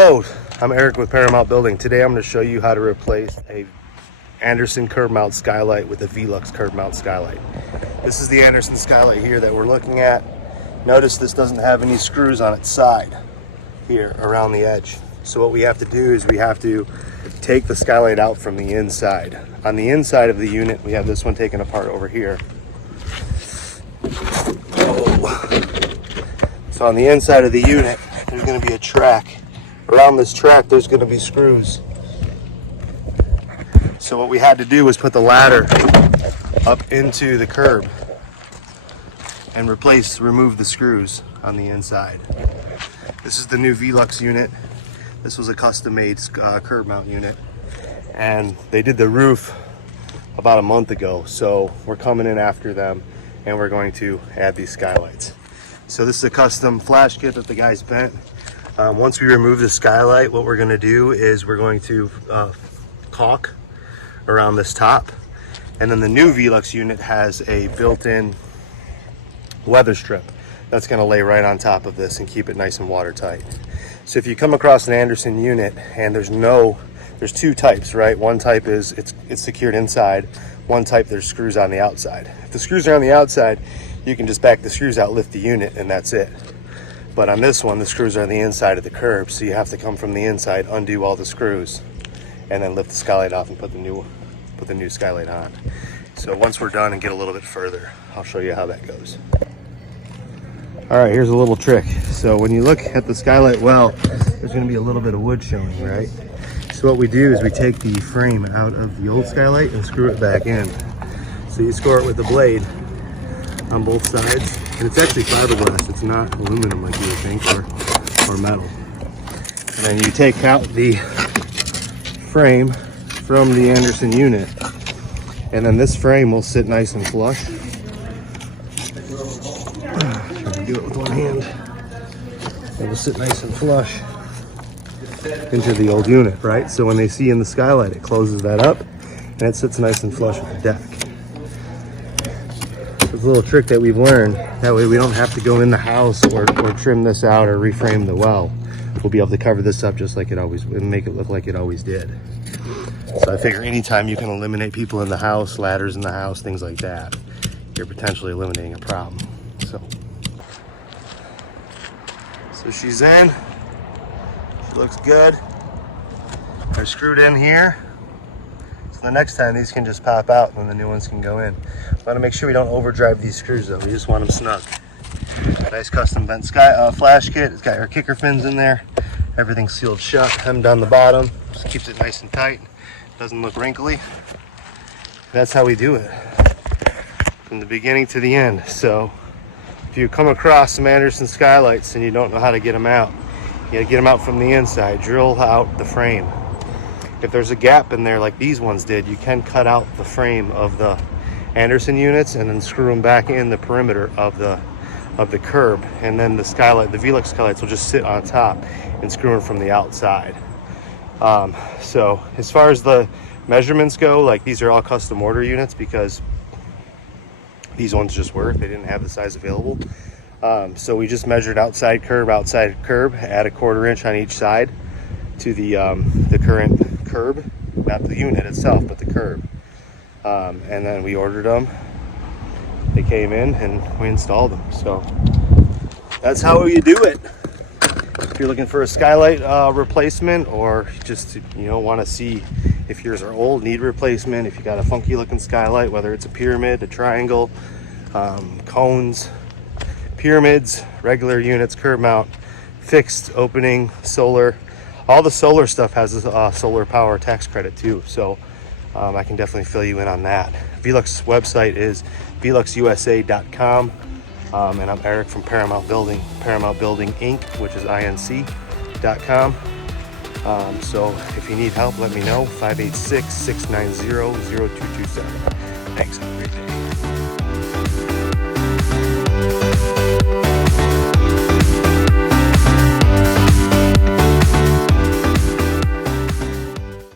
Hello, I'm Eric with Paramount Building. Today I'm going to show you how to replace a Anderson curb mount skylight with a Velux curb mount skylight. This is the Anderson skylight here that we're looking at. Notice this doesn't have any screws on its side here around the edge. So what we have to do is we have to take the skylight out from the inside. On the inside of the unit, we have this one taken apart over here. So on the inside of the unit, there's going to be a track. Around this track, there's going to be screws. So what we had to do was put the ladder up into the curb and remove the screws on the inside. This is the new Velux unit. This was a custom-made curb mount unit, and they did the roof about a month ago. So we're coming in after them, and we're going to add these skylights. So this is a custom flash kit that the guys bent. Once we remove the skylight, what we're going to do is we're going to caulk around this top, and then the new Velux unit has a built-in weather strip that's going to lay right on top of this and keep it nice and watertight. So if you come across an Anderson unit and there's two types, right? One type is it's secured inside. One type, there's screws on the outside. If the screws are on the outside, you can just back the screws out, lift the unit, and that's it. But on this one, the screws are on the inside of the curb, so you have to come from the inside, undo all the screws, and then lift the skylight off and put the new skylight on. So once we're done and get a little bit further, I'll show you how that goes. All right, here's a little trick. So when you look at the skylight well, there's going to be a little bit of wood showing, right? So what we do is we take the frame out of the old skylight and screw it back in. So you score it with the blade on both sides, and it's actually fiberglass. It's not aluminum like you would think, or metal. And then you take out the frame from the Anderson unit, and then this frame will sit nice and flush. Trying to do it with one hand. It will sit nice and flush into the old unit, right? So when they see in the skylight, it closes that up and it sits nice and flush with the deck. It's a little trick that we've learned. That way we don't have to go in the house or trim this out or reframe the well. We'll be able to cover this up just like it always, and make it look like it always did. So I figure anytime you can eliminate people in the house, ladders in the house, things like that, you're potentially eliminating a problem. So she's in. She looks good. They're screwed in here. So the next time these can just pop out and the new ones can go in. We want to make sure we don't overdrive these screws though. We just want them snug. Nice custom bent flash kit. It's got our kicker fins in there. Everything's sealed shut, hemmed down the bottom. Just keeps it nice and tight. Doesn't look wrinkly. That's how we do it, from the beginning to the end. So if you come across some Anderson skylights and you don't know how to get them out, you gotta get them out from the inside. Drill out the frame. If there's a gap in there like these ones did, you can cut out the frame of the Anderson units and then screw them back in the perimeter of the curb, and then the skylight, the Velux skylights, will just sit on top and screw them from the outside. So as far as the measurements go, like these are all custom order units because these ones just work. They didn't have the size available. So we just measured outside curb, add a 1/4 inch on each side to the current curb, not the unit itself, but the curb. And then we ordered them. They came in and we installed them. So that's how you do it. If you're looking for a skylight replacement, or just want to see if yours are old, need replacement, if you got a funky looking skylight, whether it's a pyramid, a triangle, cones, pyramids, regular units, curb mount, fixed, opening, solar, all the solar stuff has a solar power tax credit too. So I can definitely fill you in on that. Velux website is veluxusa.com. And I'm Eric from Paramount Building Inc., which is inc.com. So if you need help, let me know. 586-690-0227. Thanks. Have a great day.